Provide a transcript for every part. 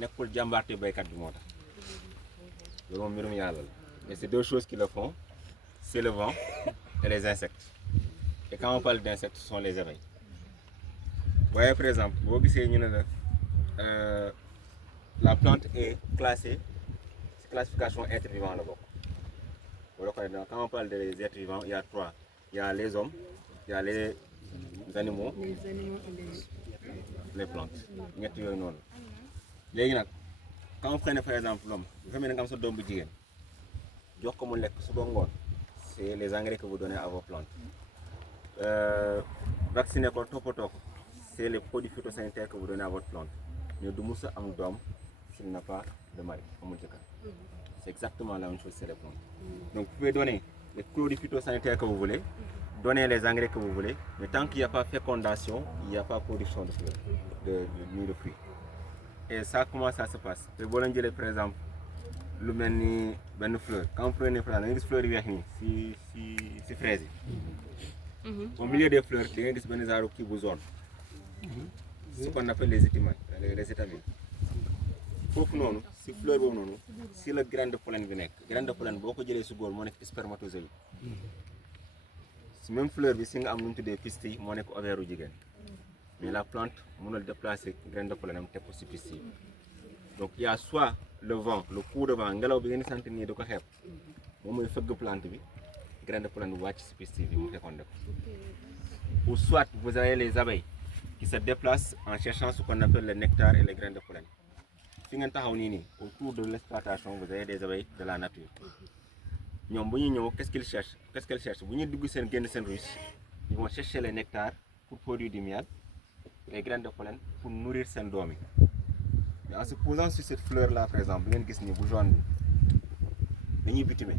nekkul jàmbaarte baykat bi moo tax loolu moom mbirum yàlla la mais c'est deux choses qui le font, c'est le vent et les insectes. Et quand on parle d'insectes, ce sont les abeilles. Vous voyez par exemple, boo gisee ñu ne la plante est classée, c'est classification être vivant la bokk. Quand on parle des êtres vivants, il y a trois. Il y a les hommes, il y a les animaux, les plantes. ñett yooyu noonu. Léegi nag quand on prend par exemple l'homme, bu fekkee ne nga am sa doom bu jigéen jox ko mu lekk suba ngoon, c'est les engrais que vous donnez à vos plantes. Vacciner ko toppatoo ko, c'est les produits phytosanitaires que vous donnez à votre plante. Mais du mus a am doom s'il n'a pas de mari, amul jëkkër. C'est exactement la même chose chez les plantes. Donc vous pouvez donner les produits phytosanitaires que vous voulez, donner les engrais que vous voulez, mais tant qu'il n'y a pas fécondation, il n'y a pas production de fleurs, ni de fruits. Et ça, comment ça se passe? Te boo leen jëlee par exemple lu mel ni benn fleur, quand vous prenez par exemple da nga gis fleurs yu weex nii si fraise yi. Au milieu des fleurs da nga gis benn genre kii bu zone. Ce qu'on appelle les étamines. Foofu noonu si fleur boobu noonu si la graine de pollen bi nekk. Graine de pollen boo ko jëlee si góor moo nekk spermatozoïde. Si même fleur bi si nga am lu ñu tuddee pistil moo nekk ovaire u jigéen. Mais la plante mënul déplacer graine de pollen am teg ko si pistil. Donc il y a soit le vent, le coup de vent, ngelaw bi ngeen di sentir nii da ko xeeb moom mooy fëgg plante bi graine de pollen bi wàcc si pistil bi mu fécondé ko. Ou soit vous avez les abeilles qui se déplacent en cherchant ce qu'on appelle le nectar et les graines de pollen. Fi ngeen taxaw nii nii autour de l'exploitation vous avez des abeilles de la nature. ñoom bu ñuy ñëw qu'est-ce qu'elles cherchent bu ñuy dugg seen génn seen ruche ils vont chercher le nectar pour produire du miel, les graines de pollen pour nourrir seen doom yi. Mais en se posant sur cette fleur là par exemple bu ngeen gis nii bu jaune bi dañuy butimer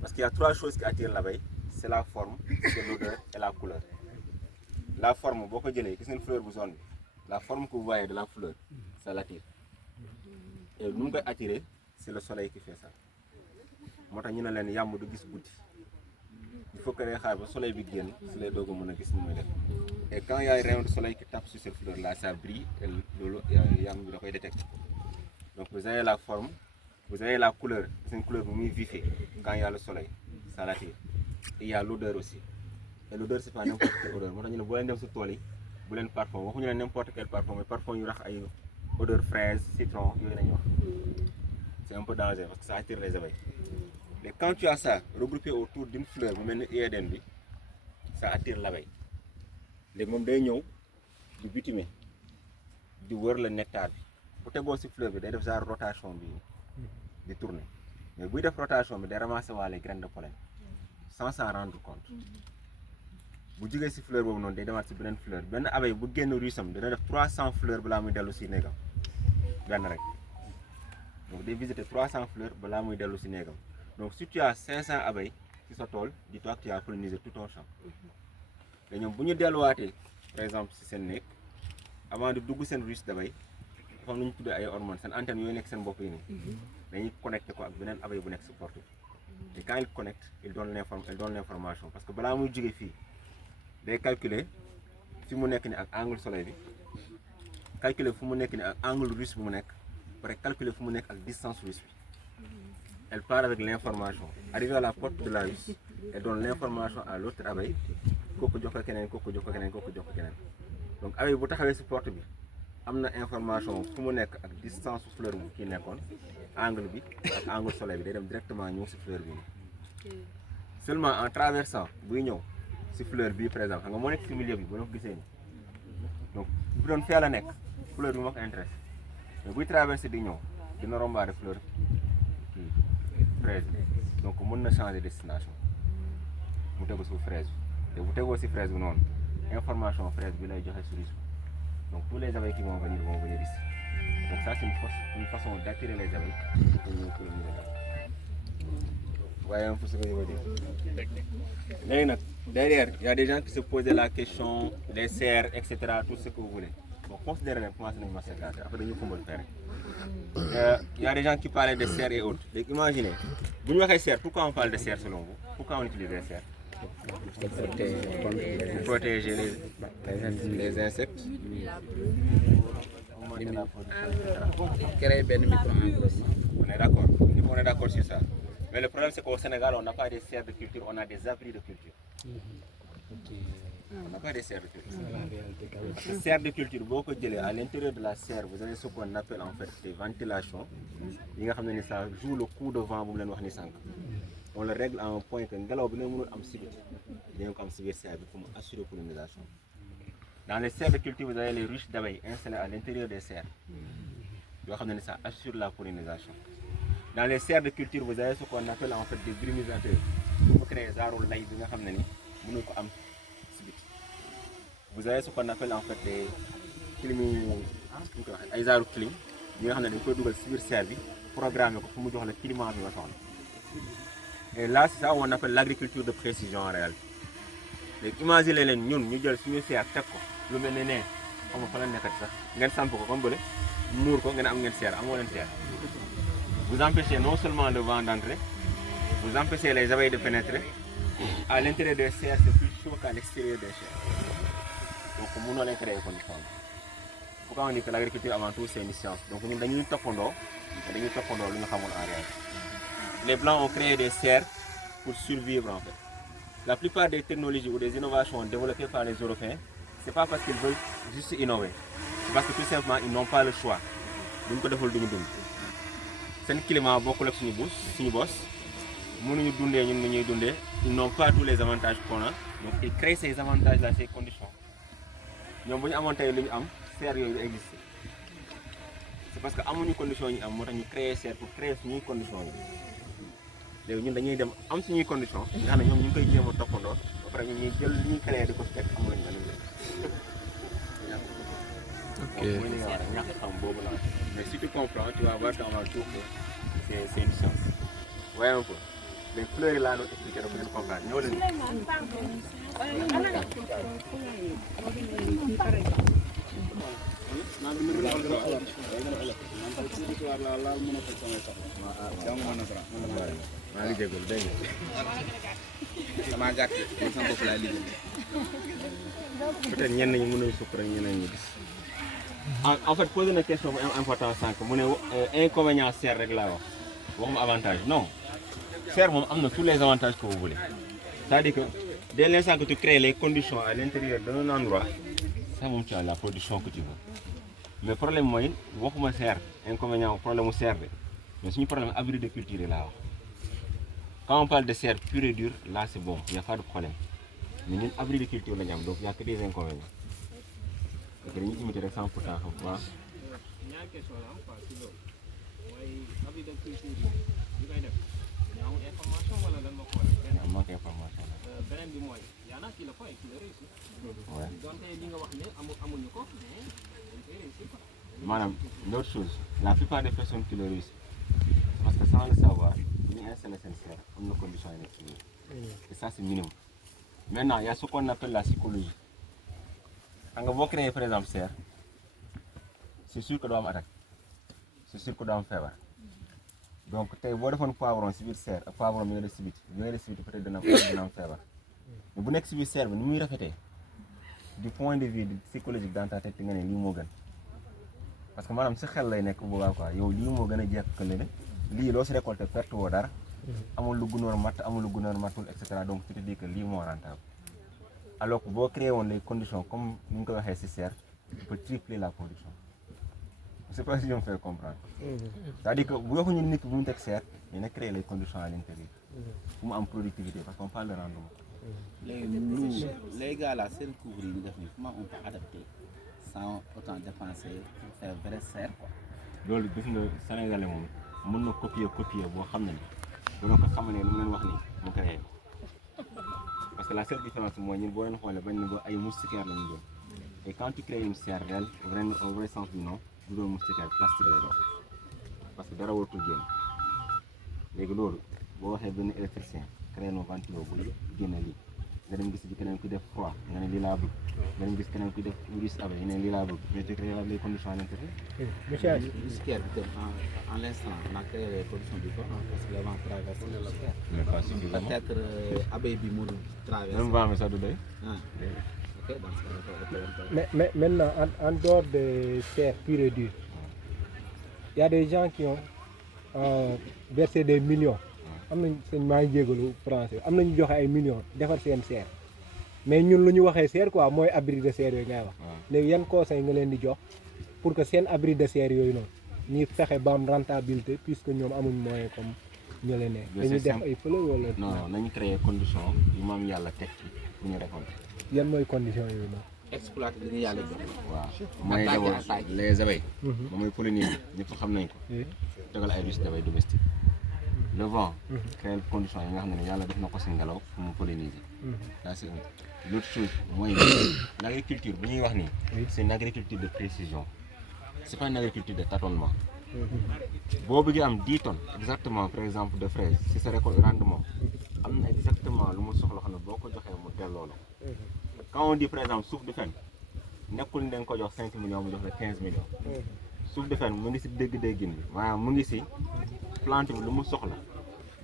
parce qu'il y a trois choses qui attirent l'abeille, c'est la forme, c'est l'odeur et la couleur. La forme boo ko jëlee gis ngeen fleur bu jaune bi, la forme que vous voyez de la fleur ça l'attire. Et nu mu koy attirer c'est le soleil qui fait ça. moo tax ñu ne leen yàmm du gis guddi il faut que day xaar ba soleil bi génn si lay doog a mën a gis ni muy def. Et quand il y a un rayon de soleil qui tape sur cette fleur là ça brille et loolu yàmm bi da koy détecter. Donc vous avez la forme, vous avez la couleur, c'est une couleur bu muy vifée quand il y a le soleil ça l'attire. Et il y a l'odeur aussi. Et l'odeur c'est pas n'importe quelle odeur moo tax ñu ne boo leen dem si tool yi bu leen parfum waxuñu ne n'importe quel parfum mais parfum yu rax ay odeur fraise citron yooyu lañu wax. C'est un peu dangereux parce que ça attire les abeilles. Mais quand tu as ça regroupé autour d'une fleur bu mel ni Éden bi ça attire l'abeille. Léegi moom day ñëw di butimer di wër le nectar bi bu tegoo si fleur bi day def genre rotation bi di tourner mais buy def rotation bi day ramasser waa les graines de pollen sans s'en rendre compte. Bu jugee si fleur boobu noonu day demaat si beneen fleur benn abeille bu génn ruisam dina def 300 fleurs balaa muy dellu si néegam benn rek. Donc day visiter 300 fleurs balaa muy dellu si néegam. Donc si tu as 500 abeilles ci sa tool dis-toi que tu as pollinisé tout ton champ. te ñoom bu ñu delluwaatee par exemple si seen néeg avant de dugg seen ruche d'abeille dafa am lu ñu tuddee ay hormones seen antenne yooyu nekk seen bopp yi nii dañuy connecté ko ak beneen abeille bu nekk si porte bi. Et quand il connecte il donne l'information parce que balaa muy jóge fii day calculer fi mu nekk ni ak angle soleil bi calculer fu mu nekk ni ak angle ruche bi mu nekk pare calculer fu mu nekk ak distance ruche bi. Elle part avec l'information. Arrivée à la porte de la ruche, elle donne l'information à l'autre abeille. Kooku jox ko keneen kooku jox ko keneen kooku jox ko keneen. Donc abeille bu taxawee si porte bi am na information fu mu nekk ak distance su fleur bu kii nekkoon angle bi ak angle soleil bi day dem directement ñëw si fleur bi. Seulement en traversant buy ñëw si fleur bi par exemple xam nga moo nekk si milieu bi bu ko gisee nii. Donc bu doon fee la nekk fleur bi moo ko intéressé mais buy traversé di ñëw dina rombaale fleur kii fraise bi donc mën na changer destination mu tegu si fraise bi te bu tegoo si fraise bi noonu information fraise bi lay joxe sur risque. Donc tous les abeilles qui vont venir ici. Donc ça c'est une façon d'attirer les abeilles pour nous coloniser. Vous voyez un peu ce que je veux dire. Derrière, il y a des gens qui se posent la question, les serres, etc., tout ce que vous voulez. Bon, considérez comment c'est une massacre. Après, nous pouvons le faire. Il y a des gens qui parlaient de serres et autres. Donc, imaginez, vous nous avez serres, pourquoi on parle de serres selon vous? Pourquoi on utilise les serres? Pour protéger les insectes. augmenter la production, etc. Créer un micro-environnement. On est d'accord sur ça. Mais le problème, c'est qu'au Sénégal, on n'a pas des serres de culture, on a des abris de culture. On n'a pas des serres de culture. Parce que serre de culture, beaucoup de à l'intérieur de la serre, vous avez ce qu'on appelle en fait des ventilations. Ça joue le coup de vent. On le règle à un point que nous avons serre pour assurer la pollinisation. Dans les serres de culture, vous avez les ruches d'abeilles installées à l'intérieur des serres. Ça assure la pollinisation. Dans les serres de culture, vous avez ce qu'on appelle en fait des brumisateurs. Pour créer des arbres laïcs, vous avez ce qu'on appelle en fait des arbres clim. Vous avez des serres programmés pour le climat. Et là, c'est ça qu'on appelle l'agriculture de précision en réalité. Imaginez, nous avons une serre, lu mel ne xam nga fa la nekkat sax ngeen samp ko comme bële muur ko ngeen am ngeen serre amoo leen serre vous empêchez non seulement le vent d'entrer vous empêchez les abeilles de pénétrer à l'intérieur des serres c'est plus chaud qu'à l'extérieur des serres donc mënoo leen créer condition pourquoi on dit que l'agriculture avant tout c'est une science donc ñun dañuy toppandoo lu ñu xamul en réalité les blancs ont créé des serres pour survivre en fait la plupart des technologies ou des innovations développées par les Européens c'est pas parce qu'ils veulent juste innover, c'est parce que tout simplement ils n'ont pas le choix. Duñ ko deful duñu dund. Sen climat bokkul ak suñu boss. Mënuñu dundé ñun ñuy dundé. Ils n'ont pas tous les avantages qu'on a. Donc ils créent ces avantages là, ces conditions. Ñom buñu amon tay luñu am, serre yoyu existe. C'est parce que amuñu conditions ñi am motax ñu créer serre pour créer suñu conditions yi. Légui ñun dañuy dem am suñu conditions, nga xamné ñom ñu koy jéma topando, ba paré ñun ñuy jël li ñuy créer diko tek amuñu mais si tu comprends, tu vas voir qu'avant tout c'est une science. Ouais un peu. Les fleurs là nous expliquer pour nous comprendre. Peut-être ñenn ñi mënuñu sukk rek ñeneen ñi gis. En fait, poser une question importante, c'est inconvénient serre rek laa wax avantage non serre moom am na tous les avantages que vous voulez c'est-à-dire que dès l'instant que tu crées les conditions à l'intérieur d'un endroit ça moom tu as la production que tu veux mais le problème mooy waxuma serre inconvénient problème mu serre de mais suñu problème abri de culture yi laa wax quand on parle de serre pure et dure là c'est bon il n'y a pas de problème mais ñun abri de culture la ñu am donc il n'y a que des inconvénients. Dañuy limité rek 100% xam waaw. ñaari question la am quoi si loolu mooy abri de culture yi koy def yaa amul information wala lan moo ko waral. am manque information la. beneen bi mooy yaa na kii la fay kii la réussir. donte li nga wax ne amuñu ko mais dañ koy réussir quoi. Maanaam l'autre chose la plupart des personnes qui le réussissent parce que sans le savoir bu ñu installé seen serre am na condition yi nekk ci biir et ça c'est minimum. Maintenant il y a ce qu'on appelle la psychologie. Quand vous créez par exemple serre, c'est sûr que doo am attaque, c'est sûr que doo am feebar. Donc tey boo defoon poivron si biir serre ak poivron bi nga def si biti peut-être dina am feebar. Mais bu nekk si biir serre bi ni muy rafetee du point de vue psychologique dans ta tête nga ne lii moo gën. Parce que maanaam si xel lay nekk bu baax quoi yow lii moo gën a jekk que leneen lii loo si récolté perte woo dara amul lu gunóor matt amul lu gunóor mattul et cetera donc tu te dis que lii moo rentable. Alors que vous créez les conditions comme nous avons fait ici, tu peux tripler la production. Je ne sais pas si je me fais comprendre. C'est-à-dire que vous avez une équipe qui serre, il a créé les conditions à l'intérieur. Pour une productivité, parce qu'on parle de rendement. Les gars là, c'est le couvrir, comment on peut adapter sans autant dépenser pour faire vrai serre quoi. Donc le Sénégalais, on peut copier, vous savez, donc vous savez, vous créez. Parce que la seule différence, c'est que nous avons des moustiquaires. Et quand tu crées une serre réelle, au vrai sens du nom, tu dois moustiquaire plastique. Parce que tu as un autre game. Les gars, si vous avez un électricien, créer un ventilo, vous avez nga dem gis ci keneen ku def froid nga ne lii laa bëgg nga dem gis keneen ku def virus avec nga ne lii laa bëgg mais tu crées les conditions à l'intérieur. Monsieur Ali, en l'instant, on a créé les conditions du vent parce que le vent traverse le sphère. Mais pas suffisamment. Peut-être abeille bi mënul traverser. Même vent mais ça du doy. Ok, dans ce cas, Mais maintenant, en dehors de serre pure et dure, il y a des gens qui ont versé des millions. am nañ sëñ maa ngi jégalu français am nañu joxe ay millions defar seen serre mais ñun lu ñu waxee serre quoi mooy abri de serre yooyu ngay wax. léegi yan conseil nga leen di jox pour que seen abri de serre yooyu noonu ñuy fexe ba am rentabilité puisque ñoom amuñ moyen comme ñu leen ne. dañuy def ay fleur wala. non nañu créer condition yu maam yàlla teg ci bu ñu récolter. yan mooy condition yooyu noonu. exploiter li ñu yàlla jox. waaw mooy d'abord les abeilles. ba mooy polliniser ñëpp xam nañ ko. tegal ay ruches d'abeilles domestiques. le vent. créer condition yi nga xam ne yàlla def na ko si ngelaw pour mu polliniser. ça c'est l'autre chose mooy l'agriculture bu ñuy wax nii. c'est une agriculture de précision. c'est pas une agriculture de tâtonnement. boo bëggee am 10 tonnes exactement par exemple de fraises si sa récolte rendement am na exactement lu mu soxla xam ne boo ko joxee mu delloo la. quand on dit par exemple suuf du fen nekkul ni da nga ko jox 5 millions mu jox la 15 millions. suuf du fen mu ngi si dégg-déggin bi maanaam mu ngi si plante bi lu mu soxla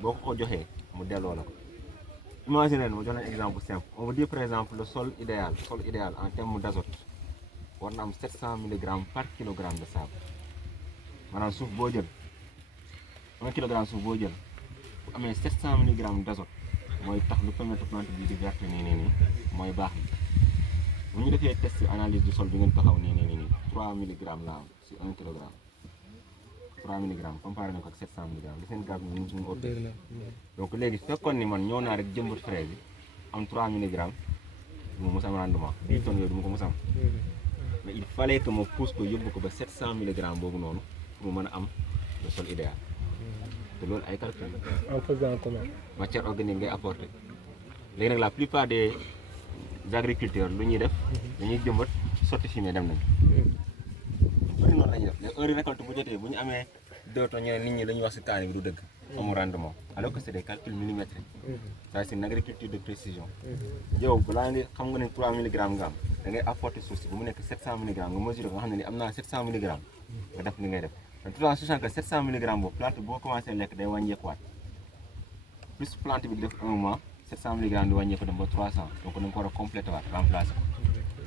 boo ko joxee mu delloo la ko. imaginez ma jox leen exemple simple on veut dire par exemple le sol idéal en termes d'azote war na am 700 mg par kilogramme de sable. maanaam suuf boo jël 1 kilogramme suuf boo jël bu amee 700 mg d'azote mooy tax lu permettre plante bi di verte nii mooy baax bi bu ñu defee test analyse du sol bi ngeen taxaw nii 3 mg la am si 1 kilogramme 3 mg comparé na ko ak 700 mg li seen garab ñu ngi ko donc léegi su fekkoon ni man ñëw naa rek jëmbat fraise bi am 3 mg du ma mos am rendement 10 tonnes yooyu du ma ko mos am mais il fallait que ma pousse ko yóbbu ko ba 700 mg boobu noonu pour mën a am le sol idéal te loolu ay calcul en faisant comment. matière organique ngay apporter léegi nag la plupart des agriculteurs lu ñuy def dañuy jëmbat sotti fumier dem nañ bëri noonu lañuy def les heures récolte bu jotee bu ñu amee 2 tonnes ñeneen nit ñi dañuy wax si kaani bi du dëgg amul rendement alors que c'est des calculs millimétriques ça c'est une agriculture de précision yow balaa nga xam nga ne 3 mg nga am da ngay apporter suuf si bu mu nekk 700 mg nga mesurer nga xam ne ni am naa 700 mg nga def li ngay def tout en sachant que 700 mg boobu plante boo commencé lekk day wàññeekuwaat plus plante bi di def 1 mois 700 mg di wàññeeku dem ba 300 donc da nga ko war a complété waat remplacer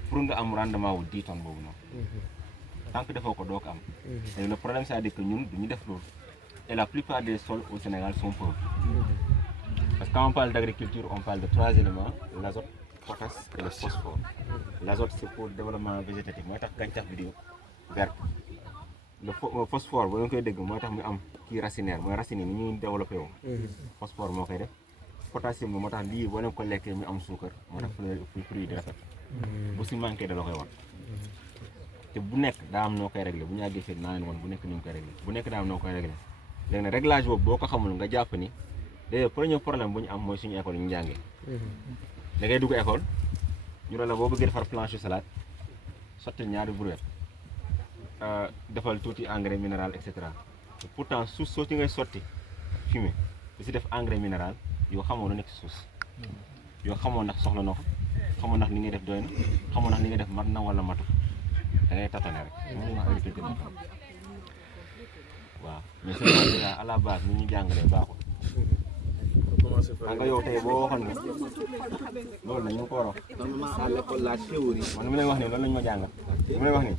pour nga am rendement wu 10 tonnes boobu noonu tant que defoo ko doo ko am. et le problème c'est-à-dire que ñun du ñu def loolu et la plupart des sols au Sénégal sont pauvres parce que quand on parle d'agriculture on parle de 3 éléments l'azote, potasse et le phosphore. L'azote c'est pour le développement végétatif mooy tax gàncax bi di vert. Le phosphore boo leen koy dégg mooy tax mu am kii racinaire mooy racine yi ni ñuy développé woo. phosphore moo koy def potassium bi moo tax lii boo leen ko lekkee mu am suukar moo tax fruit di rafet. bu si manqué da la koy wan. te bu nekk daa am noo koy réglé bu ñu àggee fii naa leen wan bu nekk ni mu koy réglé bu nekk daa am noo koy réglé léegi nag réglage boobu boo ko xamul nga jàpp ni d'ailleurs premier problème bu ñu am mooy suñu école yi ñu jàngee. da ngay dugg école ñu ne la boo bëggee defar planche salade sotti ñaari brouette. defal tuuti engrais minéral et cetera pourtant suuf soo ci ngay sotti fumier di si def engrais minéral yoo xamoo lu nekk si suuf yoo xamoo ndax soxla na ko xamoo ndax li ngay def doy na xamoo ndax li ngay def mat na wala matu da ngay tâtonner rek moom wax agriculture waaw mais c'est déjà à la base ni ñu jàngalee baaxul nga yow tey boo waxoon nga loolu la ñu ko war a wax Normalement, à l'école, la théorie. man mi lay wax nii loolu la ñu ma jàngal li ma lay wax nii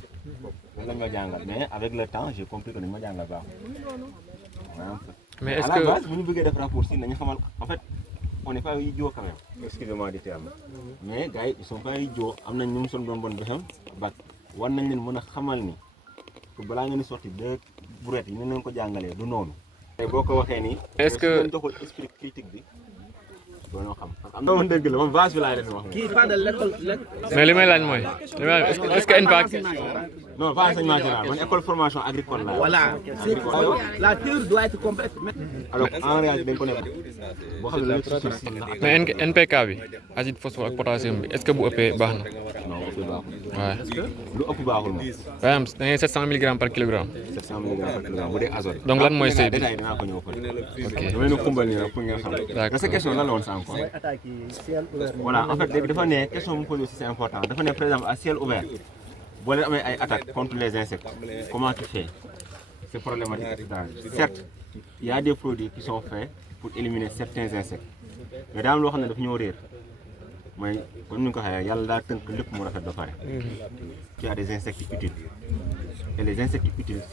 loolu la ñu ma jàngal mais avec le temps j'ai compris que dañu ma jàngal baaxul mais est-ce à la base que bu ñu bëggee def raccourci nañu xamal en fait on n'est pas idiots quand même excusez-moi du terme mais gars yi ils sont pas idiots am nañ ñu mu son bon bi xam bac war nañ leen mën a xamal ni que balaa ngeen di sorti deux brouettes yi ñu leen ko jàngalee du noonu tey boo ko waxee nii Est-ce que- leen doxul esprit critique bi doonoo xam parce que am na woon dëgg la moom base bi laa leen wax Qui pas de l'école. mais li may laaj mooy est-ce que impact non pas enseignement général man école formation agricole laa Voilà. La théorie doit être complète. alors en réalité dañ ko nekk boo xam ne la ci suuf si mais NPK bi acide phosphore ak potassium bi est-ce que bu ëppee baax na non ëpp baaxul waaw lu ëpp baaxul moom par exemple da ngay 700 mg par kilogramme 700 mg par kilogramme bu dee azote donc lan mooy seuil bi détail dinaa ko ñëw ko ok dama leen a xumbal nii rek pour ngeen xam D'accord. sa question lan la woon sa encore attaque yi ciel ouvert. voilà en fait léegi dafa ne question bu mu posé aussi c'est important dafa ne par exemple à ciel ouvert boo leen amee ay attaques contre les insectes comment tu fais c'est problématique etc. Certes il y a des produits qui sont faits pour éliminer certains insectes mais daa am loo xam ne daf ñoo réer mooy comme ni nga ko waxee yàlla daa tënk lépp mu rafet ba pare. tu as des insectes utiles et les insectes utiles